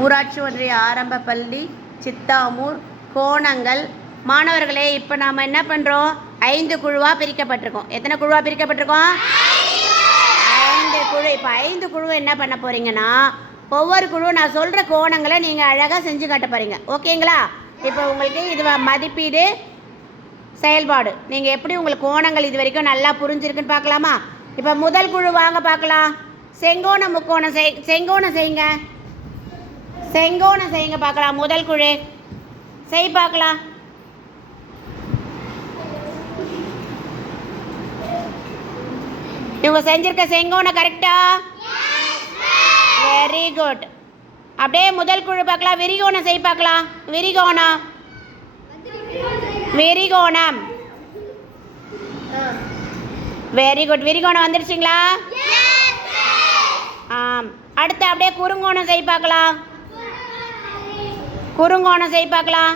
ஊராட்சி ஒன்றிய ஆரம்ப பள்ளி சித்தாமூர் கோணங்கள். மாணவர்களே இப்போ நாம் என்ன பண்ணுறோம் ஐந்து குழுவாக பிரிக்கப்பட்டிருக்கோம். எத்தனை குழுவாக பிரிக்கப்பட்டிருக்கோம்? ஐந்து குழு. இப்போ ஐந்து குழு என்ன பண்ண போகிறீங்கன்னா ஒவ்வொரு குழு நான் சொல்கிற கோணங்களை நீங்கள் அழகாக செஞ்சு காட்ட போகிறீங்க ஓகேங்களா? இப்போ உங்களுக்கு இது மதிப்பீடு செயல்பாடு. நீங்கள் எப்படி உங்களுக்கு கோணங்கள் இது வரைக்கும் நல்லா புரிஞ்சிருக்குன்னு பார்க்கலாமா? இப்போ முதல் குழு வாங்க பார்க்கலாம். செங்கோண முக்கோணம் செய் செங்கோணம் செய்யுங்க. செங்கோணம் செய்யுங்க பார்க்கலாம். முதல் குழு. செய் பார்க்கலாம். இவங்க செஞ்சிருக்க செங்கோணம் கரெக்டா வெரி குட் அப்படியே முதல் குழு பார்க்கலாம். விரிகோணம் செய் பார்க்கலாம். விரிகோணம். விரிகோணம். வெரி குட் விரிகோணம் வந்துருச்சுங்களா? ஆம். அடுத்து அப்படியே குறுங்கோணம் செய் பார்க்கலாம். குறுங்கோணம் செய் பார்க்கலாம்.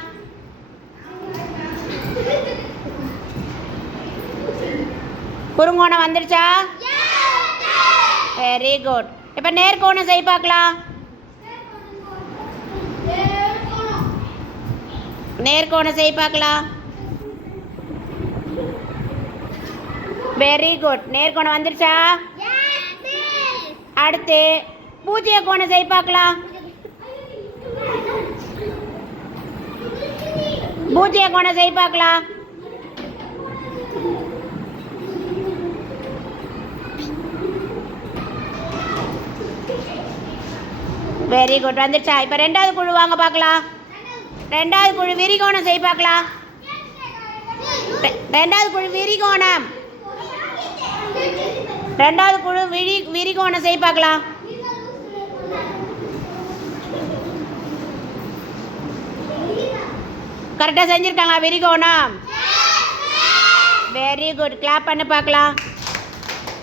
குறுங்கோணம் வந்துருச்சா? வெரி குட் இப்போ நேர்கோணம் செய் பார்க்கலாம். நேர்கோணம் செய் பார்க்கலாம். வெரி குட் நேர்கோணம் வந்துருச்சா? அடுத்து பூஜ்ஜிய கோணம் செய் பார்க்கலாம். பூஜ்ஜிய கோணம் செய் பார்க்கலாம் வெரி குட் வந்துடுச்சா இப்போ ரெண்டாவது குழு வாங்க பார்க்கலாம் ரெண்டாவது குழு விரிகோணம் செய் பார்க்கலாம் ரெ- ரெண்டாவது குழு விரிகோணம். ரெண்டாவது குழு விரி விரிகோணம் செய் பார்க்கலாம் கரெக்டாக செஞ்சுருக்காங்களா? விரிகோணம் வெரி குட் கிளாப் பண்ணி பார்க்கலாம்.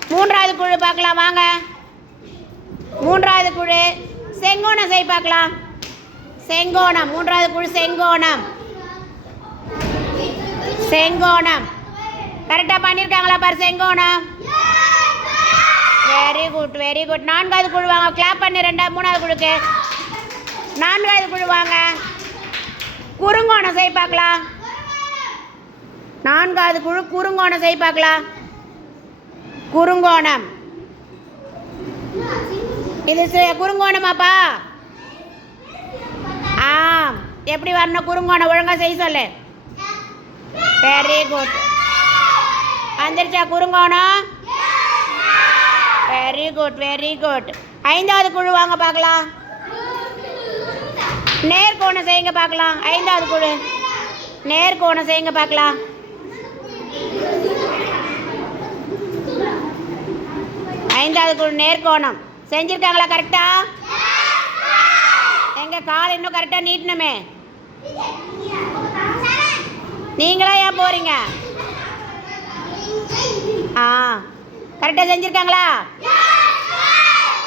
மூன்றாவது குழு பார்க்கலாம் வாங்க. மூன்றாவது குழு. செங்கோணம் செய் பார்க்கலாம். செங்கோணம். மூன்றாவது குழு செங்கோணம். செங்கோணம். கரெக்டாக பண்ணியிருக்காங்களா பாரு செங்கோணம். வெரி குட் வெரி குட் நான்காவது குழு வாங்க. கிளாப் பண்ணி ரெண்டாவது மூணாவது குழுக்கு. நான்காவது குழு வாங்க. குறுங்கோணம் செய் பார்க்கலாம். நான்காவது குழு குறுங்கோணம் செய் பார்க்கலாம். குறுங்கோணம். இது குறுங்கோணமாப்பா? ஆ எப்படி வரணும்? குறுங்கோணம் ஒழுங்கா செய்ய சொல்லு. வெரி குட் வந்துருச்சா குறுங்கோணம்? வெரி குட் வெரி குட் ஐந்தாவது குழு வாங்க பார்க்கலாம். நேர் நேர்கோணம் செய்யுங்க பார்க்கலாம். ஐந்தாவது குழு நேர்கோணம் செய்யுங்க பார்க்கலாம். ஐந்தாவது குழு நேர்கோணம் செஞ்சிருக்காங்களா கரெக்டா எங்க கால் இன்னும் கரெக்டா நீட்டணுமே? நீங்களா ஏன் போறீங்க? ஆ கரெக்டா செஞ்சிருக்காங்களா?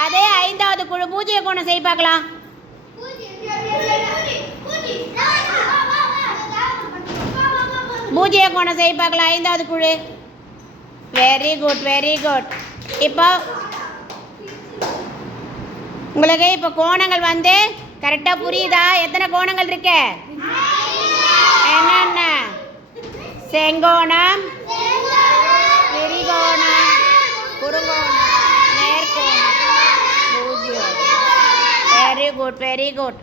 அதே ஐந்தாவது குழு பூஜ்ய கோணம் செய்ய பார்க்கலாம். பூஜ்ய கோணம் செய்ய பார்க்கலாம். ஐந்தாவது குழு. வெரி குட் வெரி குட் இப்போ உங்களுக்கு இப்போ கோணங்கள் வந்து கரெக்டாக புரியுதா? எத்தனை கோணங்கள் இருக்கு? என்னென்ன? செங்கோணம். விரிகோணம். குறுங்கோணம். நேர்கோணம் பூஜ்யம் வெரி குட் வெரி குட்